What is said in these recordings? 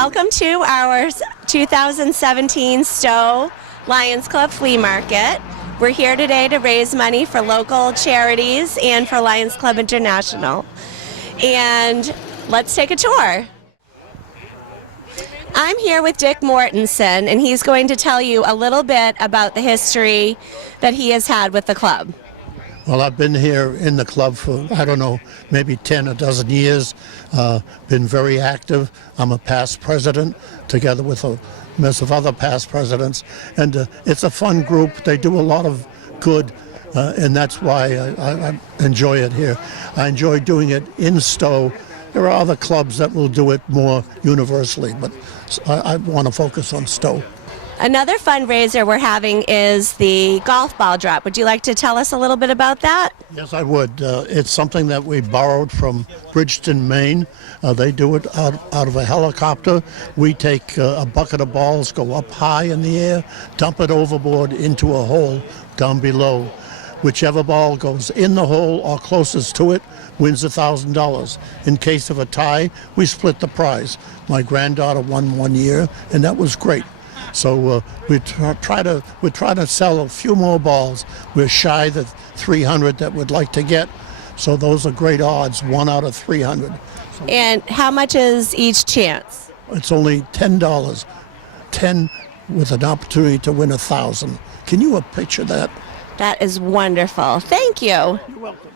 welcome to our 2017 Stow Lions Club Flea Market. We're here today to raise money for local charities and for Lions Club International. And let's take a tour. I'm here with Dick Mortensen, and he's going to tell you a little bit about the history that he has had with the club. Well, I've been here in the club for, I don't know, maybe 10 or dozen years. Been very active. I'm a past president, together with a mess of other past presidents. And it's a fun group. They do a lot of good, and that's why I enjoy it here. I enjoy doing it in Stow. There are other clubs that will do it more universally, but I want to focus on Stow. Another fundraiser we're having is the golf ball drop. Would you like to tell us a little bit about that? Yes, I would. It's something that we borrowed from Bridgeton, Maine. They do it out of a helicopter. We take a bucket of balls, go up high in the air, dump it overboard into a hole down below. Whichever ball goes in the hole or closest to it wins $1,000. In case of a tie, we split the prize. My granddaughter won one year, and that was great. So we're trying to sell a few more balls. We're shy the 300 that we'd like to get. So those are great odds, 1 out of 300. And how much is each chance? It's only $10. 10 with an opportunity to win 1,000. Can you picture that? That is wonderful. Thank you. You're welcome.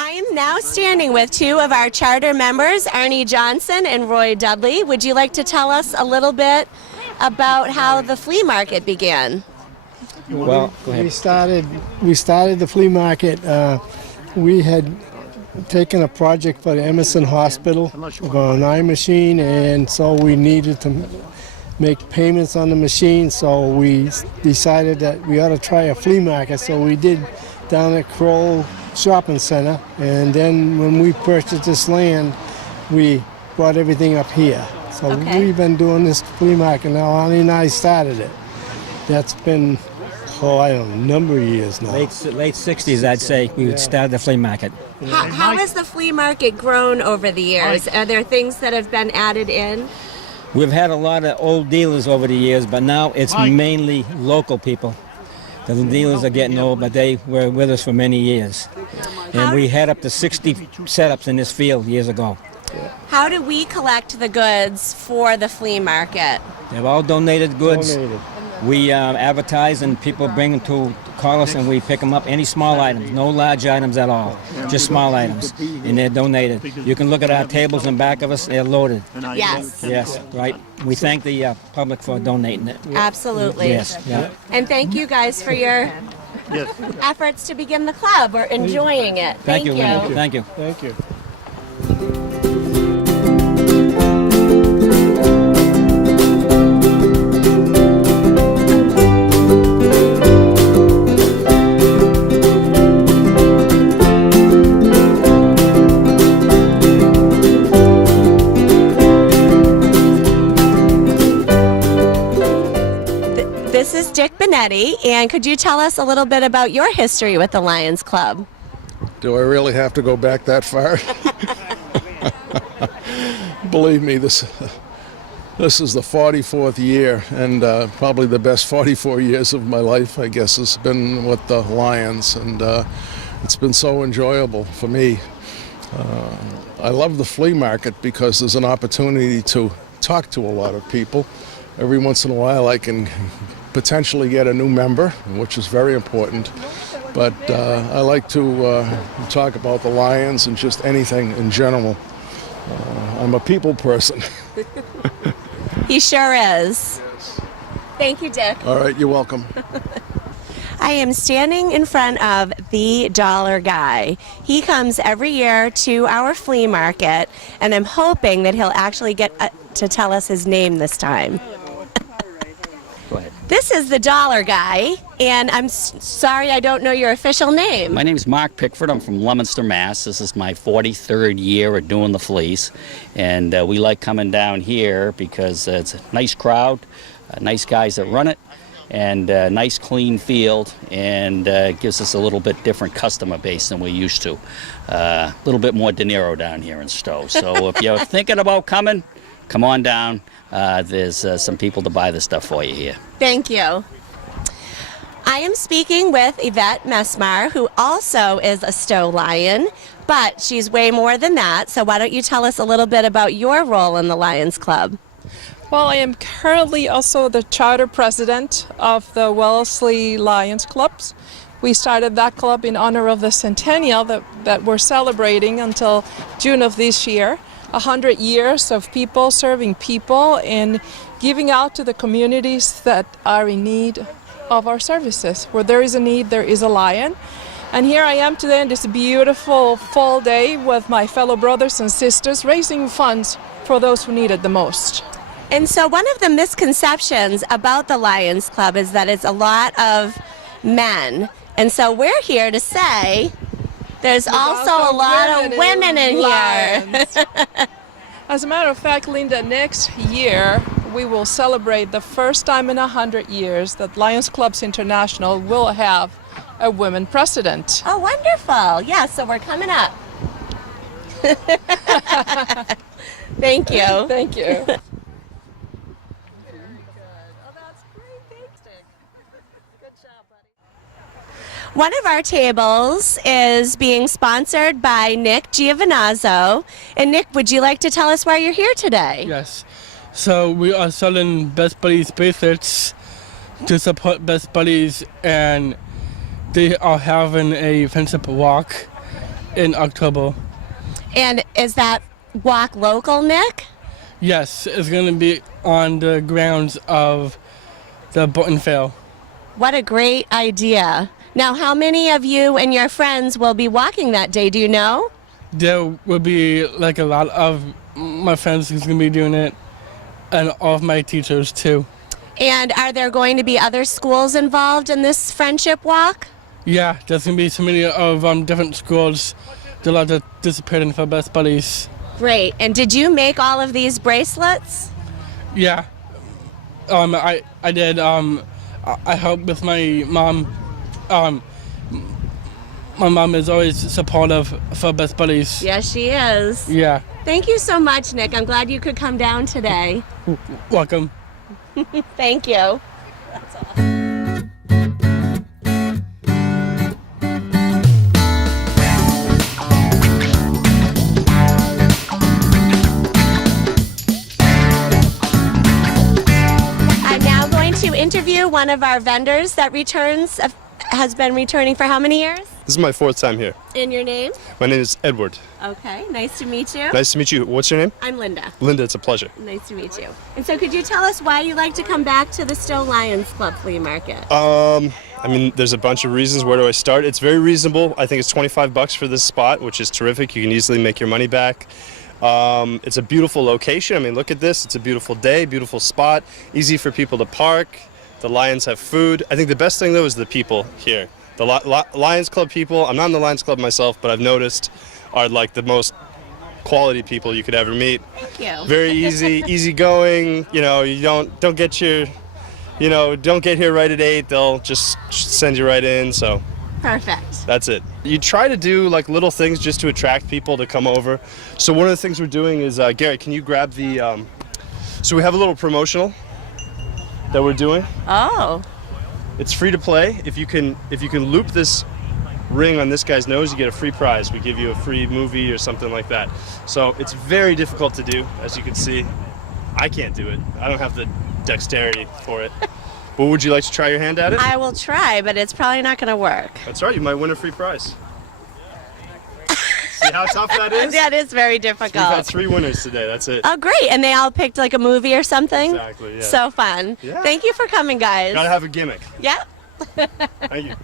I am now standing with two of our charter members, Arnie Johnson and Roy Dudley. Would you like to tell us a little bit about how the flea market began? Well, go ahead. We started the flea market. We had taken a project for the Emerson Hospital, an eye machine, and so we needed to make payments on the machine, so we decided that we ought to try a flea market. So we did down at Kroll Shopping Center, and then when we purchased this land, we brought everything up here. So We've been doing this flea market now. Arnie and I started it. That's been, I don't know, a number of years now. Late 60s, I'd say, we started the flea market. How has the flea market grown over the years? Are there things that have been added in? We've had a lot of old dealers over the years, but now it's mainly local people. The dealers are getting old, but they were with us for many years. And we had up to 60 setups in this field years ago. How do we collect the goods for the flea market? They've all donated goods. We advertise, and people bring them to call us, and we pick them up. Any small items, no large items at all, just small items, and they're donated. You can look at our tables in back of us; they're loaded. Yes. Yes, right. We thank the public for donating it. Absolutely. Yes. Yeah. And thank you guys for your efforts to begin the club. We're enjoying it. Thank you. Linda. Thank you. Thank you. This is Dick Vanetti, and could you tell us a little bit about your history with the Lions Club? Do I really have to go back that far? Believe me, this is the 44th year, and probably the best 44 years of my life, I guess, has been with the Lions, and it's been so enjoyable for me. I love the flea market because there's an opportunity to talk to a lot of people. Every once in a while I can potentially get a new member, which is very important. But I like to talk about the Lions and just anything in general. I'm a people person. He sure is. Thank you, Dick. All right, you're welcome. I am standing in front of the Dollar Guy. He comes every year to our flea market, and I'm hoping that he'll actually get to tell us his name this time. Go ahead. This is the Dollar Guy, and I'm sorry I don't know your official name. My name is Mark Pickford. I'm from Leominster, Mass. This is my 43rd year of doing the fleas, and we like coming down here because it's a nice crowd, nice guys that run it, and a nice clean field, and gives us a little bit different customer base than we're used to. A little bit more dinero down here in Stow. So if you're thinking about coming, come on down. There's some people to buy the stuff for you here. Thank you. I am speaking with Yvette Mesmar, who also is a Stow Lion, but she's way more than that. So why don't you tell us a little bit about your role in the Lions Club? Well, I am currently also the charter president of the Wellesley Lions Clubs. We started that club in honor of the centennial that we're celebrating until June of this year. 100 years of people serving people and giving out to the communities that are in need of our services. Where there is a need, there is a lion. And here I am today on this beautiful fall day with my fellow brothers and sisters raising funds for those who need it the most. And so one of the misconceptions about the Lions Club is that it's a lot of men. And so we're here to say there's also a lot of women in here. As a matter of fact, Linda, next year we will celebrate the first time in 100 years that Lions Clubs International will have a women president. Oh, wonderful. Yeah, so we're coming up. Thank you. Thank you. One of our tables is being sponsored by Nick Giavanna. And Nick, would you like to tell us why you're here today? Yes. So we are selling Best Buddies bracelets to support Best Buddies, and they are having a friendship walk in October. And is that walk local, Nick? Yes, it's going to be on the grounds of the Burton Fair. What a great idea. Now, how many of you and your friends will be walking that day? Do you know? There will be like a lot of my friends who's going to be doing it, and all of my teachers too. And are there going to be other schools involved in this friendship walk? Yeah, there's going to be so many of different schools that are participating for Best Buddies. Great. And did you make all of these bracelets? Yeah. I did. I helped with my mom. My mom is always supportive for Best Buddies. Yes, she is. Yeah. Thank you so much, Nick. I'm glad you could come down today. Welcome. Thank you. I'm now going to interview one of our vendors that has been returning for how many years? This is my 4th time here. And your name? My name is Edward. Okay, nice to meet you. Nice to meet you. What's your name? I'm Linda. Linda, it's a pleasure. Nice to meet you. And so could you tell us why you like to come back to the Stow Lions Club Flea Market? I mean, there's a bunch of reasons. Where do I start? It's very reasonable. I think it's $25 for this spot, which is terrific. You can easily make your money back. It's a beautiful location. I mean, look at this. It's a beautiful day, beautiful spot, easy for people to park. The Lions have food. I think the best thing, though, is the people here. The Lions Club people, I'm not in the Lions Club myself, but I've noticed are like the most quality people you could ever meet. Thank you. Very easy going. You know, you don't get here right at 8. They'll just send you right in. So Perfect. that's it. You try to do like little things just to attract people to come over. So one of the things we're doing is, Gary, can you grab the? So we have a little promotional that we're doing. Oh. It's free to play. If you can loop this ring on this guy's nose, you get a free prize. We give you a free movie or something like that. So it's very difficult to do, as you can see. I can't do it. I don't have the dexterity for it. But would you like to try your hand at it? I will try, but it's probably not going to work. That's right. You might win a free prize. See how tough that is? That is very We've difficult. had 3 winners today. That's it. Oh, great. And they all picked like a movie or something? Exactly, yeah. So fun. Yeah. Thank you for coming, guys. Gotta have a gimmick. Yep. Thank you.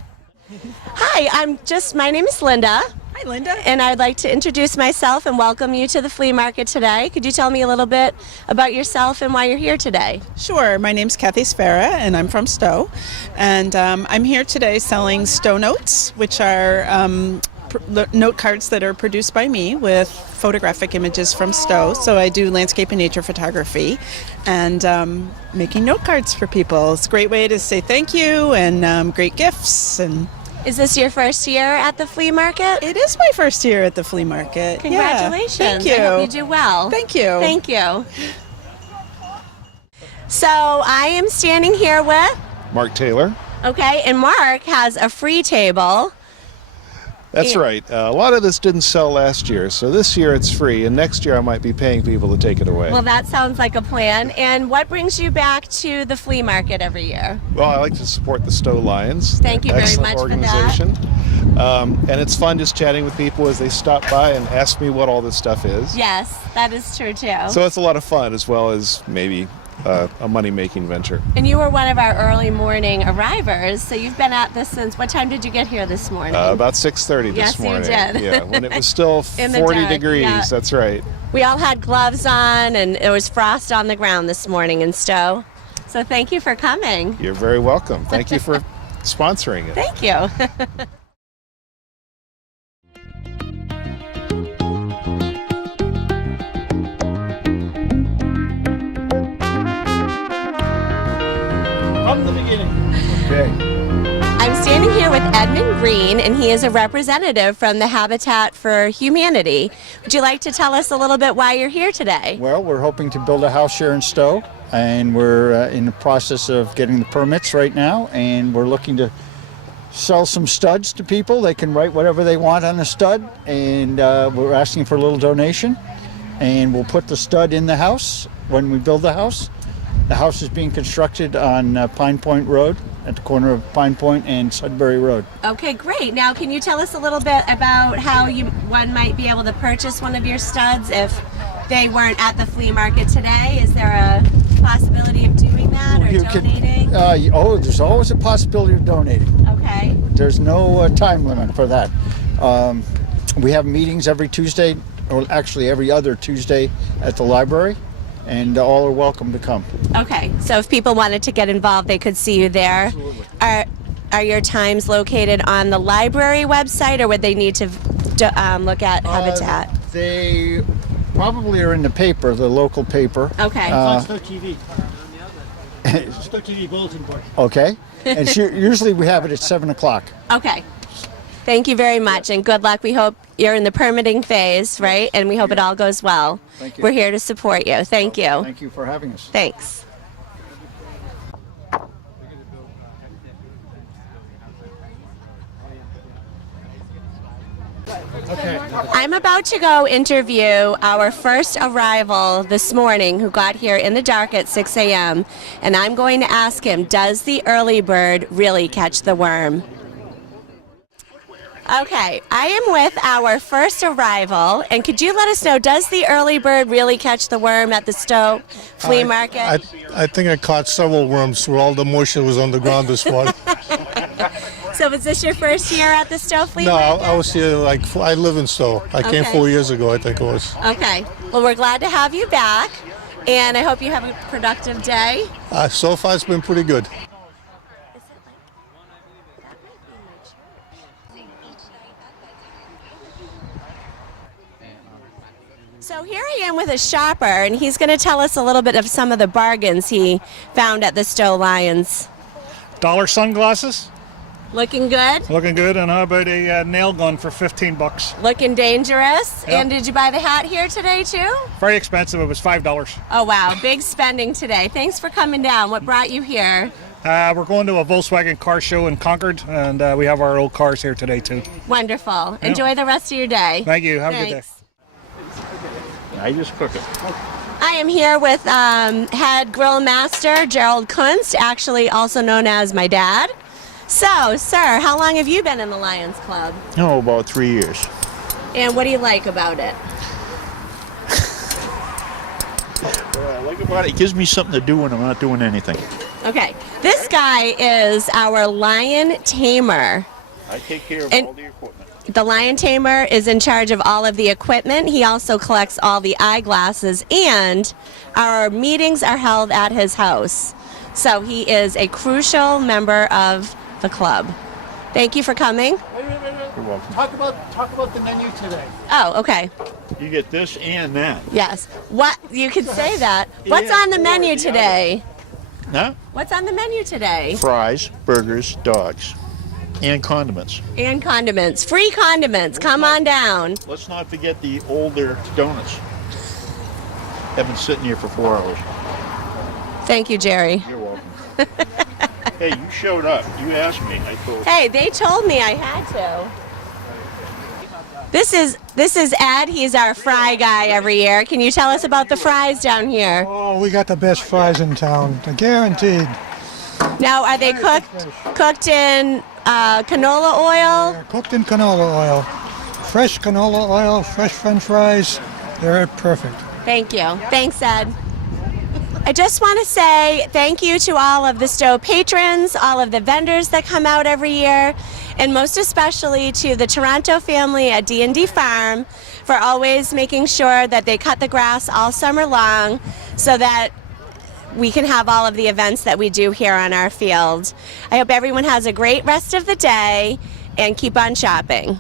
Hi, my name is Linda. Hi, Linda. And I'd like to introduce myself and welcome you to the flea market today. Could you tell me a little bit about yourself and why you're here today? Sure. My name's Kathy Sparrow, and I'm from Stow. And I'm here today selling Stow notes, which are note cards that are produced by me with photographic images from Stow. So I do landscape and nature photography and making note cards for people. It's a great way to say thank you and great gifts. And Is this your first year at the flea market? it is my first year at the flea market. Congratulations. Yeah. Thank you. I hope you do well. Thank you. Thank you. So I am standing here with, Mark Taylor. okay, and Mark has a free table. That's Yeah. right. A lot of this didn't sell last year, so this year it's free, and next year I might be paying people to take it away. Well, that sounds like a plan. And what brings you back to the flea market every year? Well, I like to support the Stow Lions. Thank you very Excellent much for that. organization. And it's fun just chatting with people as they stop by and ask me what all this stuff is. Yes, that is true too. So it's a lot of fun, as well as maybe a money-making venture. And you were one of our early morning arrivers, so you've been at this since, what time did you get here this morning? About 6:30 this Yes, you morning. did. Yeah, when it was still In the 40 dark, degrees. yeah. That's right. We all had gloves on, and there was frost on the ground this morning in Stow. So thank you for coming. You're very welcome. Thank you for sponsoring it. Thank you. From the beginning. Okay. I'm standing here with Edmund Green, and he is a representative from the Habitat for Humanity. Would you like to tell us a little bit why you're here today? Well, we're hoping to build a house here in Stow, and we're in the process of getting the permits right now, and we're looking to sell some studs to people. They can write whatever they want on the stud, and we're asking for a little donation, and we'll put the stud in the house when we build the house. The house is being constructed on Pine Point Road, at the corner of Pine Point and Sudbury Road. Okay, great. Now, can you tell us a little bit about how one might be able to purchase one of your studs if they weren't at the flea market today? Is there a possibility of doing that or donating? There's always a possibility of donating. Okay. There's no time limit for that. We have meetings every Tuesday, or actually every other Tuesday at the library, and all are welcome to come. Okay, so if people wanted to get involved, they could see you there. Absolutely. Are your times located on the library website, or would they need to look at Habitat? They probably are in the paper, the local paper. Okay. Stow TV. Stow TV bulletin board. Okay. And usually we have it at 7 o'clock. Okay. Thank you very much, and good luck. We hope you're in the permitting phase, right? And we hope it all goes well. Thank you. We're here to support you. Thank you. Thank you for having us. Thanks. I'm about to go interview our first arrival this morning who got here in the dark at 6 a.m. And I'm going to ask him, does the early bird really catch the worm? Okay, I am with our first arrival, and could you let us know, does the early bird really catch the worm at the Stow flea market? I think I caught several worms where all the moisture was on the ground this morning. So was this your first year at the Stow flea No, market? I was here I live in Stow. I came Okay. 4 years ago, I think it was. Okay, well, we're glad to have you back, and I hope you have a productive day. So far it's been pretty good. So here I am with a shopper, and he's going to tell us a little bit of some of the bargains he found at the Stow Lions. Dollar sunglasses, Looking good? looking good. And how about a nail gun for $15? Looking dangerous? Yep. And did you buy the hat here today too? Very expensive. It was $5. Oh wow, big spending today. Thanks for coming down. What brought you here? We're going to a Volkswagen car show in Concord, and we have our old cars here today too. Wonderful. Enjoy the rest of your day. Thank you. Have a good day. Thanks. I just cook it. I am here with head grill master Gerald Kunst, actually also known as my dad. So, sir, how long have you been in the Lions Club? Oh, about 3 years. And what do you like about it? What I like about it gives me something to do when I'm not doing anything. Okay, this guy is our lion tamer. I take care of And- all the equipment. The lion tamer is in charge of all of the equipment. He also collects all the eyeglasses, and our meetings are held at his house. So he is a crucial member of the club. Thank you for coming. You're welcome. Talk about the menu today. Oh, okay. You get this and that. Yes. What you could say that. What's Yeah, on the or menu the today? Huh? What's on the menu today? Fries, burgers, dogs, and condiments. And condiments. Free condiments. Come on down. Let's not forget the older donuts. Have been sitting here for 4 hours. Thank you, Jerry. You're welcome. Hey, you showed up. You asked me. I told you. Hey, they told me I had to. This is Ed. He's our fry guy every year. Can you tell us about the fries down here? Oh, we got the best fries in town, guaranteed. Now, are they cooked in canola oil? They're cooked in canola oil. Fresh canola oil, fresh French fries. They're perfect. Thank you. Thanks, Ed. I just want to say thank you to all of the Stow patrons, all of the vendors that come out every year, and most especially to the Toronto family at D&D Farm for always making sure that they cut the grass all summer long so that we can have all of the events that we do here on our field. I hope everyone has a great rest of the day and keep on shopping.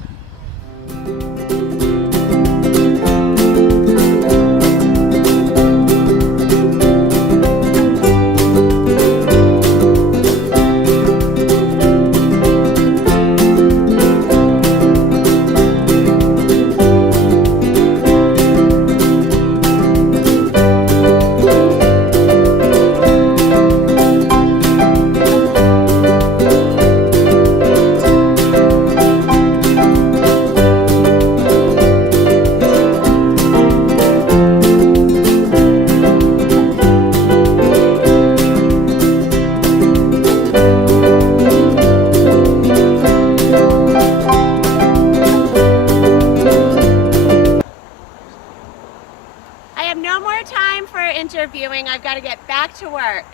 I have no more time for interviewing. I've got to get back to work.